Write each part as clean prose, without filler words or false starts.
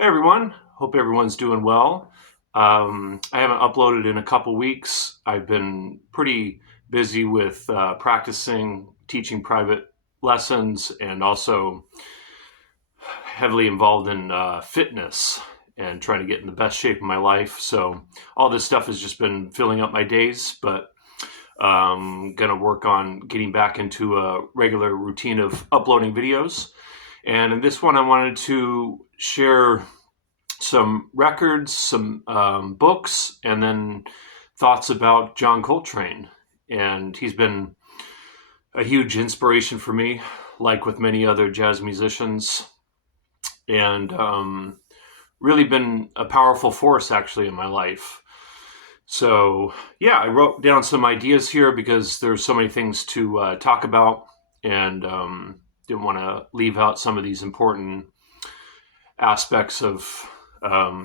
Hey everyone, hope everyone's doing well. I haven't uploaded in a couple weeks. I've been pretty busy with practicing, teaching private lessons, and also heavily involved in fitness and trying to get in the best shape of my life. So all this stuff has just been filling up my days, but going to work on getting back into a regular routine of uploading videos. And in this one, I wanted to share some records, some books, and then thoughts about John Coltrane. And he's been a huge inspiration for me, like with many other jazz musicians, and really been a powerful force actually in my life. So, yeah, I wrote down some ideas here because there's so many things to talk about, and didn't want to leave out some of these important aspects of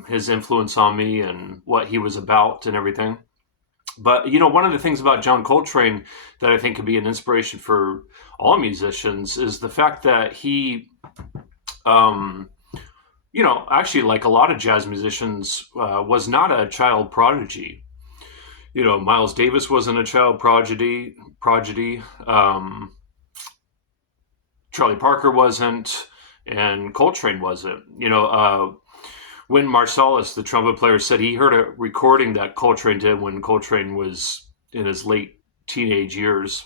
his influence on me and what he was about and everything. But one of the things about John Coltrane that I think could be an inspiration for all musicians is the fact that he, um, actually, like a lot of jazz musicians, was not a child prodigy. Miles Davis wasn't a child prodigy. Charlie Parker wasn't, and Coltrane wasn't. When Marsalis, the trumpet player, said he heard a recording that Coltrane did when Coltrane was in his late teenage years.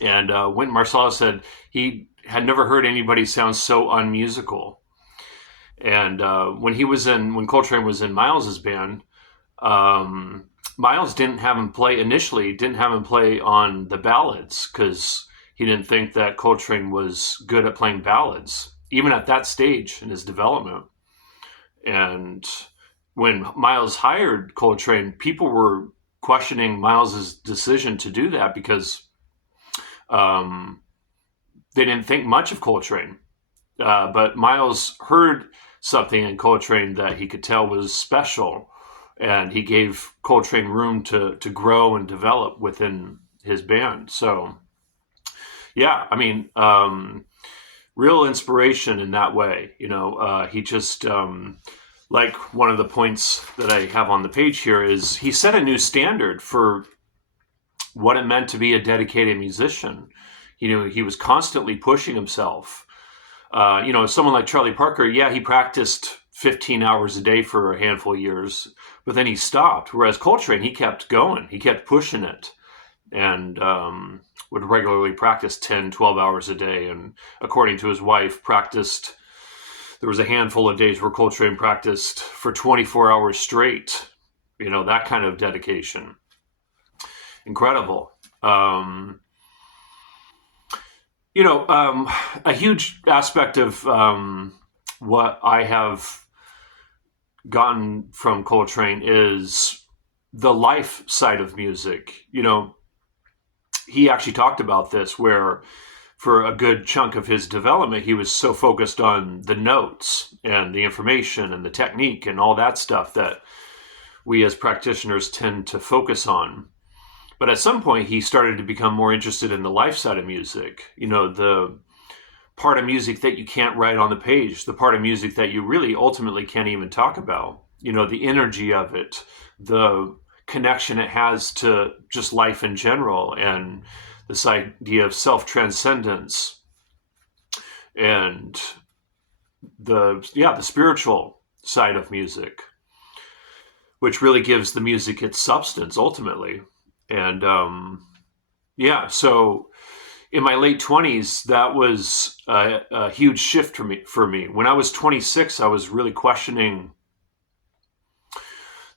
And Wynton Marsalis said he had never heard anybody sound so unmusical. And when Coltrane was in Miles's band, Miles didn't have him play on the ballads because he didn't think that Coltrane was good at playing ballads, even at that stage in his development. And when Miles hired Coltrane, people were questioning Miles's decision to do that because um, they didn't think much of Coltrane. But Miles heard something in Coltrane that he could tell was special, and he gave Coltrane room to grow and develop within his band. So, yeah, I mean, real inspiration in that way. He just like one of the points that I have on the page here is he set a new standard for what it meant to be a dedicated musician. He was constantly pushing himself. Someone like Charlie Parker, yeah, he practiced 15 hours a day for a handful of years, but then he stopped. Whereas Coltrane, he kept going, he kept pushing it, and would regularly practice 10, 12 hours a day. And according to his wife, there was a handful of days where Coltrane practiced for 24 hours straight. That kind of dedication. Incredible. A huge aspect of what I have gotten from Coltrane is the life side of music. He actually talked about this where for a good chunk of his development, he was so focused on the notes and the information and the technique and all that stuff that we as practitioners tend to focus on. But at some point, he started to become more interested in the life side of music. The part of music that you can't write on the page, the part of music that you really ultimately can't even talk about. The energy of it, the connection it has to just life in general, and this idea of self-transcendence and the spiritual side of music, which really gives the music its substance ultimately. And so in my late 20s, that was a huge shift for me. When I was 26, I was really questioning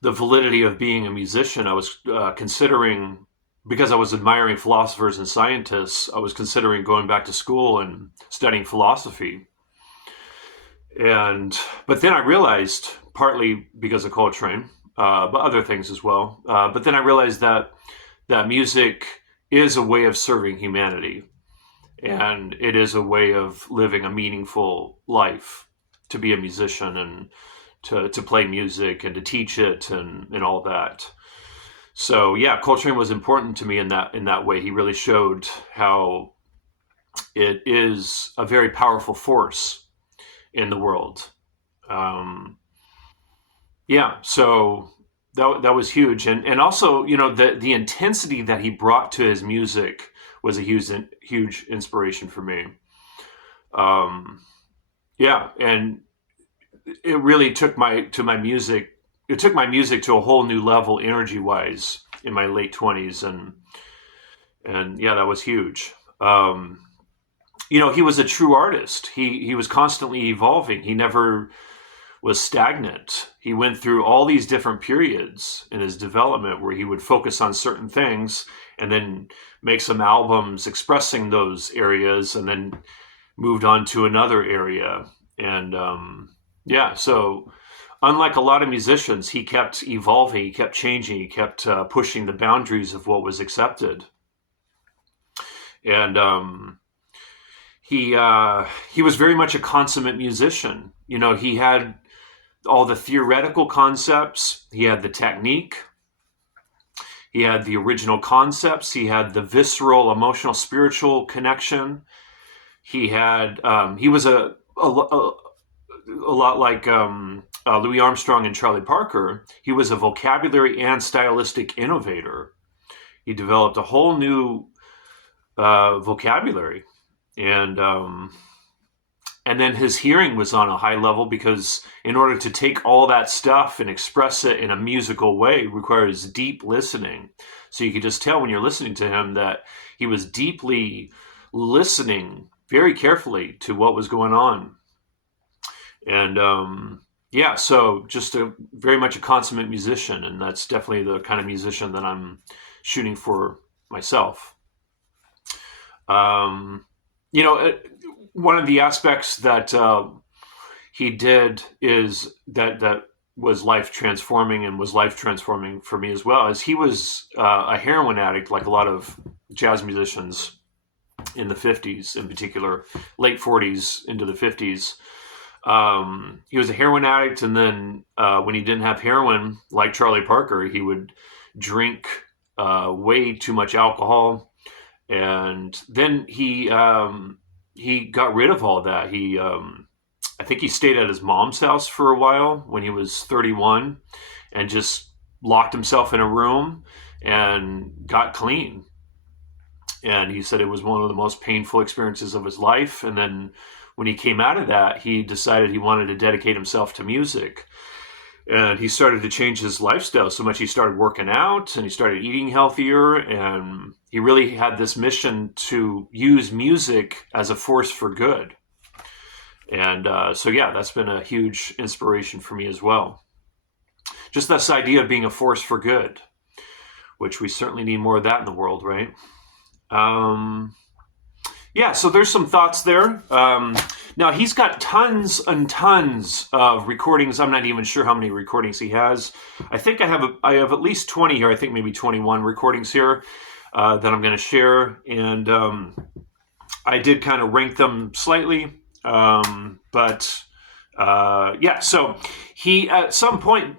the validity of being a musician. I was considering, because I was admiring philosophers and scientists, I was considering going back to school and studying philosophy. But then I realized, partly because of Coltrane, but other things as well. But then I realized that music is a way of serving humanity, and it is a way of living a meaningful life to be a musician and to play music and to teach it and all that. So yeah, Coltrane was important to me in that way. He really showed how it is a very powerful force in the world. Um, yeah, so that was huge, and also, the intensity that he brought to his music was a huge inspiration for me. Um, yeah, and it really took my music. It took my music to a whole new level, energy wise, in my late 20s, and yeah, that was huge. He was a true artist. He was constantly evolving. He never was stagnant. He went through all these different periods in his development where he would focus on certain things and then make some albums expressing those areas, and then moved on to another area. And yeah, so unlike a lot of musicians, he kept evolving, he kept changing, he kept pushing the boundaries of what was accepted. And he was very much a consummate musician. He had all the theoretical concepts, he had the technique, he had the original concepts, he had the visceral, emotional, spiritual connection. He was a lot like Louis Armstrong and Charlie Parker. He was a vocabulary and stylistic innovator. He developed a whole new vocabulary, and then his hearing was on a high level, because in order to take all that stuff and express it in a musical way requires deep listening. So you could just tell when you're listening to him that he was deeply listening very carefully to what was going on. And yeah, so just very much a consummate musician, and that's definitely the kind of musician that I'm shooting for myself. Um, you know, One of the aspects that he did is that was life transforming, and was life transforming for me as well, as he was a heroin addict, like a lot of jazz musicians in the 50s, in particular, late 40s into the 50s. He was a heroin addict, and then when he didn't have heroin, like Charlie Parker, he would drink way too much alcohol, and then he got rid of all that. I think he stayed at his mom's house for a while when he was 31, and just locked himself in a room and got clean. And he said it was one of the most painful experiences of his life. And then when he came out of that, he decided he wanted to dedicate himself to music. And he started to change his lifestyle so much. He started working out, and he started eating healthier. And he really had this mission to use music as a force for good. And so, yeah, that's been a huge inspiration for me as well. Just this idea of being a force for good, which we certainly need more of that in the world, right? Yeah, so there's some thoughts there. Now, he's got tons and tons of recordings. I'm not even sure how many recordings he has. I think I have at least 20 here. I think maybe 21 recordings here that I'm going to share. And I did kind of rank them slightly. But so he at some point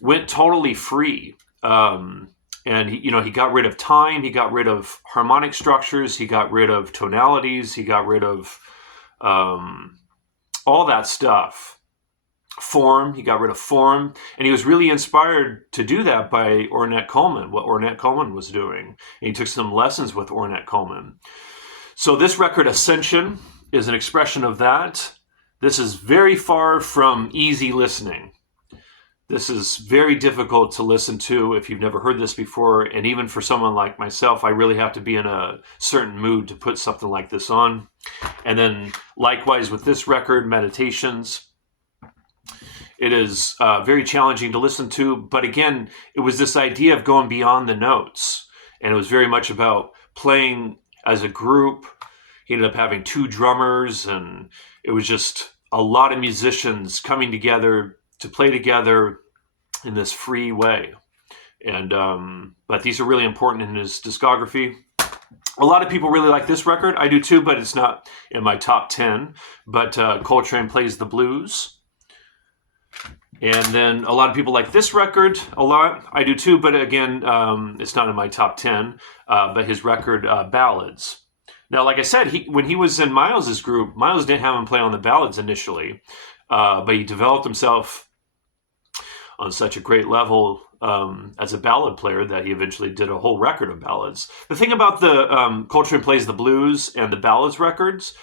went totally free. And he got rid of time, he got rid of harmonic structures, he got rid of tonalities, he got rid of all that stuff. Form, he got rid of form, and he was really inspired to do that by Ornette Coleman, what Ornette Coleman was doing. And he took some lessons with Ornette Coleman. So this record, Ascension, is an expression of that. This is very far from easy listening. This is very difficult to listen to if you've never heard this before. And even for someone like myself, I really have to be in a certain mood to put something like this on. And then likewise with this record, Meditations, it is very challenging to listen to. But again, it was this idea of going beyond the notes. And it was very much about playing as a group. He ended up having 2 drummers, and it was just a lot of musicians coming together to play together in this free way. And but these are really important in his discography. A lot of people really like this record. I do too, but it's not in my top 10. But Coltrane Plays the Blues. And then a lot of people like this record a lot. I do too, but again, it's not in my top 10. But his record, Ballads. Now, like I said, when he was in Miles's group, Miles didn't have him play on the ballads initially. but he developed himself on such a great level as a ballad player that he eventually did a whole record of ballads. The thing about the Coltrane plays the blues and the ballads records,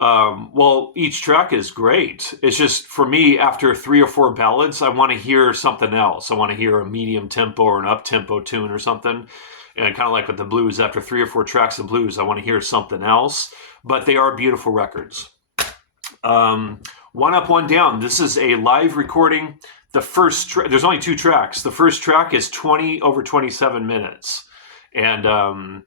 well, each track is great. It's just, for me, after 3 or 4 ballads, I want to hear something else. I want to hear a medium tempo or an up tempo tune or something. And kind of like with the blues, after 3 or 4 tracks of blues, I want to hear something else. But they are beautiful records. One Up, One Down. This is a live recording. The first there's only 2 tracks. The first track is 20 over 27 minutes. And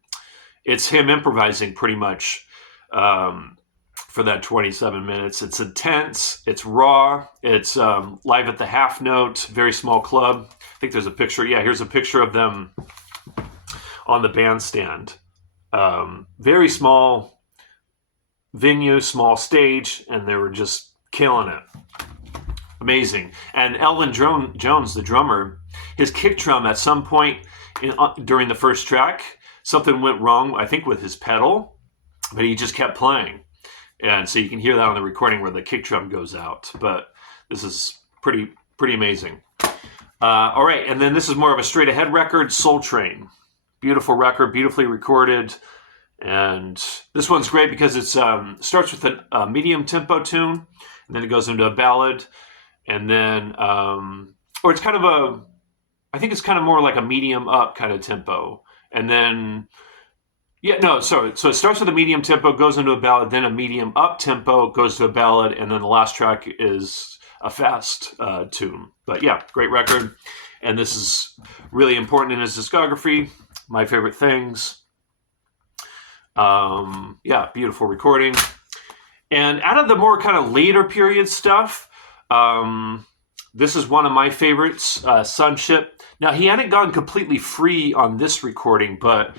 it's him improvising pretty much for that 27 minutes. It's intense. It's raw. It's live at the half note, very small club. I think there's a picture. Yeah, here's a picture of them on the bandstand. Very small venue, small stage, and they were just killing it. Amazing. And Elvin Jones, the drummer, his kick drum at some point during the first track, something went wrong, I think, with his pedal, but he just kept playing. And so you can hear that on the recording where the kick drum goes out. But this is pretty amazing. All right, and then this is more of a straight ahead record, Soul Train. Beautiful record, beautifully recorded. And this one's great because it starts with a medium tempo tune, and then it goes into a ballad. And then, or it's kind of I think it's kind of more like a medium up kind of tempo. And then, so it starts with a medium tempo, goes into a ballad, then a medium up tempo, goes to a ballad, and then the last track is a fast tune. But yeah, great record. And this is really important in his discography. My favorite things. Beautiful recording. And out of the more kind of later period stuff, this is one of my favorites, Sunship. Now, he hadn't gone completely free on this recording, but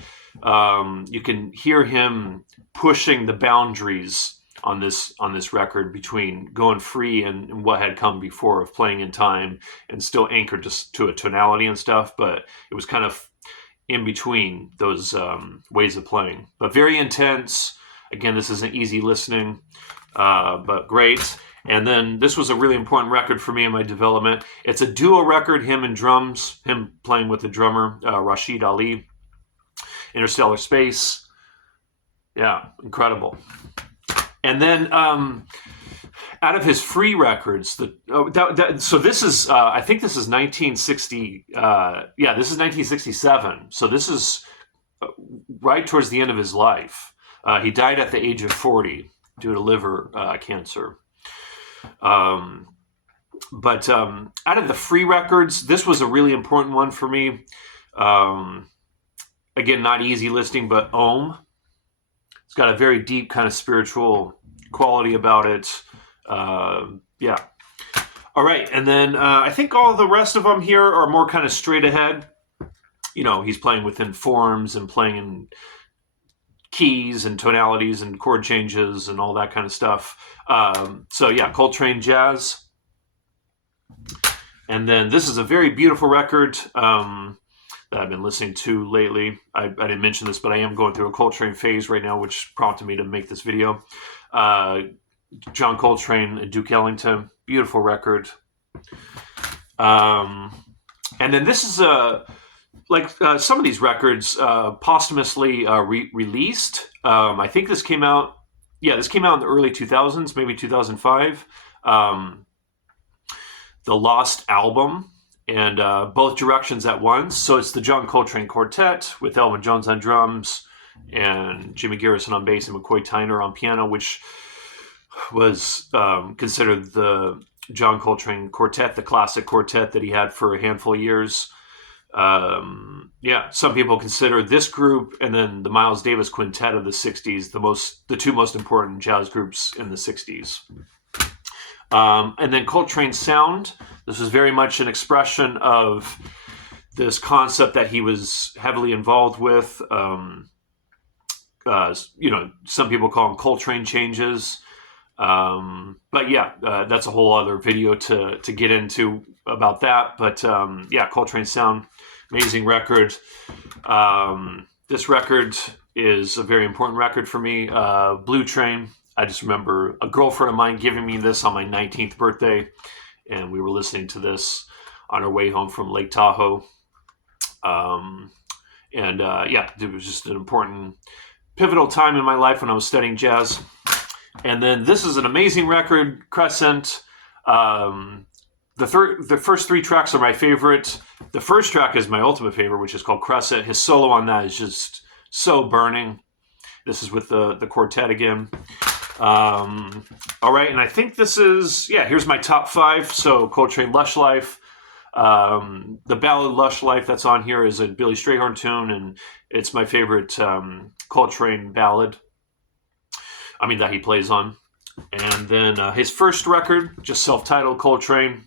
you can hear him pushing the boundaries on this record between going free and what had come before of playing in time and still anchored to a tonality and stuff, but it was kind of in between those ways of playing. But very intense. Again, this isn't easy listening, but great. And then this was a really important record for me in my development. It's a duo record, him and drums, him playing with the drummer, Rashid Ali. Interstellar Space. Yeah, incredible. And then out of his free records, so this is, I think this is 1960. This is 1967. So this is right towards the end of his life. He died at the age of 40 due to liver cancer. But out of the free records, this was a really important one for me. Again, not easy listening, but Om. It's got a very deep kind of spiritual quality about it. All right, and then I think all the rest of them here are more kind of straight ahead. You know, he's playing within forms and playing in keys and tonalities and chord changes and all that kind of stuff. Coltrane Jazz. And then this is a very beautiful record that I've been listening to lately. I didn't mention this, but I am going through a Coltrane phase right now, which prompted me to make this video. John Coltrane and Duke Ellington. Beautiful record. And then this is some of these records posthumously released. I think this came out. Yeah, this came out in the early 2000s, maybe 2005. The Lost Album and Both Directions at Once. So it's the John Coltrane Quartet with Elvin Jones on drums and Jimmy Garrison on bass and McCoy Tyner on piano, which was considered the John Coltrane Quartet, the classic quartet that he had for a handful of years. Some people consider this group and then the Miles Davis Quintet of the 60s the two most important jazz groups in the 60s. And then Coltrane Sound. This was very much an expression of this concept that he was heavily involved with. Some people call them Coltrane changes. That's a whole other video to get into about that. But Coltrane Sound, amazing record. This record is a very important record for me. Blue Train. I just remember a girlfriend of mine giving me this on my 19th birthday, and we were listening to this on our way home from Lake Tahoe. Yeah, it was just an important, pivotal time in my life when I was studying jazz. And then this is an amazing record, Crescent. The first three tracks are my favorite. The first track is my ultimate favorite, which is called Crescent. His solo on that is just so burning. This is with the quartet again. All right, and I think this is, here's my top 5. So Coltrane, Lush Life. The ballad Lush Life that's on here is a Billy Strayhorn tune, and it's my favorite Coltrane ballad. That he plays on. And then his first record, just self-titled Coltrane.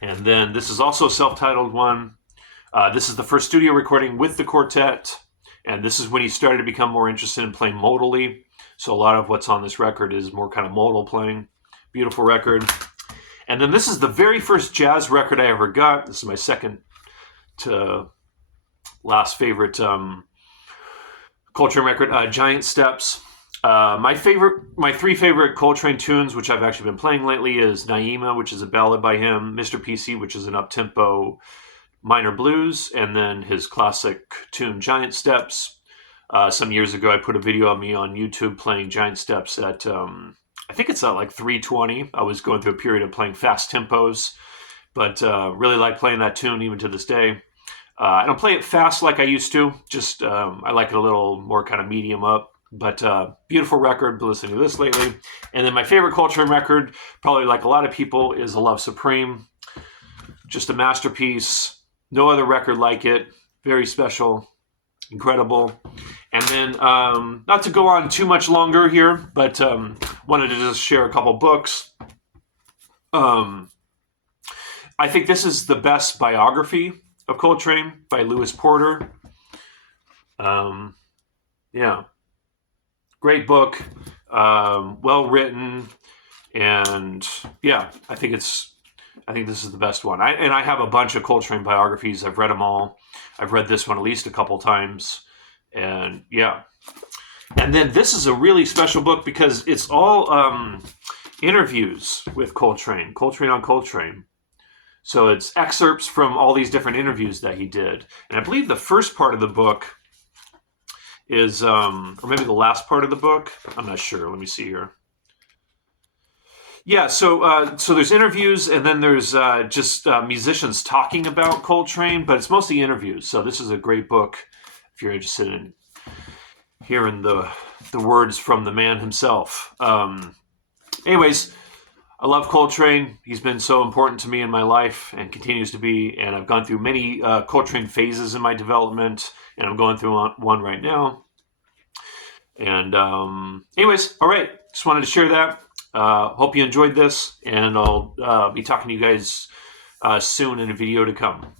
And then this is also a self-titled one. This is the first studio recording with the quartet. And this is when he started to become more interested in playing modally. So a lot of what's on this record is more kind of modal playing. Beautiful record. And then this is the very first jazz record I ever got. This is my second to last favorite Coltrane record, Giant Steps. My 3 favorite Coltrane tunes, which I've actually been playing lately, is Naima, which is a ballad by him, Mr. PC, which is an up-tempo minor blues, and then his classic tune, Giant Steps. Some years ago, I put a video of me on YouTube playing Giant Steps at, I think it's at like 320. I was going through a period of playing fast tempos, but really like playing that tune even to this day. I don't play it fast like I used to, just I like it a little more kind of medium up. But beautiful record, been listening to this lately. And then my favorite Coltrane record, probably like a lot of people, is A Love Supreme. Just a masterpiece. No other record like it. Very special. Incredible. And then, not to go on too much longer here, but wanted to just share a couple books. I think this is the best biography of Coltrane by Lewis Porter. Great book, well written, and I think this is the best one. I have a bunch of Coltrane biographies. I've read them all. I've read this one at least a couple times, and And then this is a really special book because it's all interviews with Coltrane on Coltrane. So it's excerpts from all these different interviews that he did, and I believe the first part of the book is, or maybe the last part of the book. I'm not sure. Let me see here. So there's interviews, and then there's just musicians talking about Coltrane, but it's mostly interviews. So this is a great book if you're interested in hearing the words from the man himself. Anyways, I love Coltrane. He's been so important to me in my life and continues to be, and I've gone through many Coltrane phases in my development, and I'm going through one right now. And anyways, all right, just wanted to share that. Hope you enjoyed this, and I'll be talking to you guys soon in a video to come.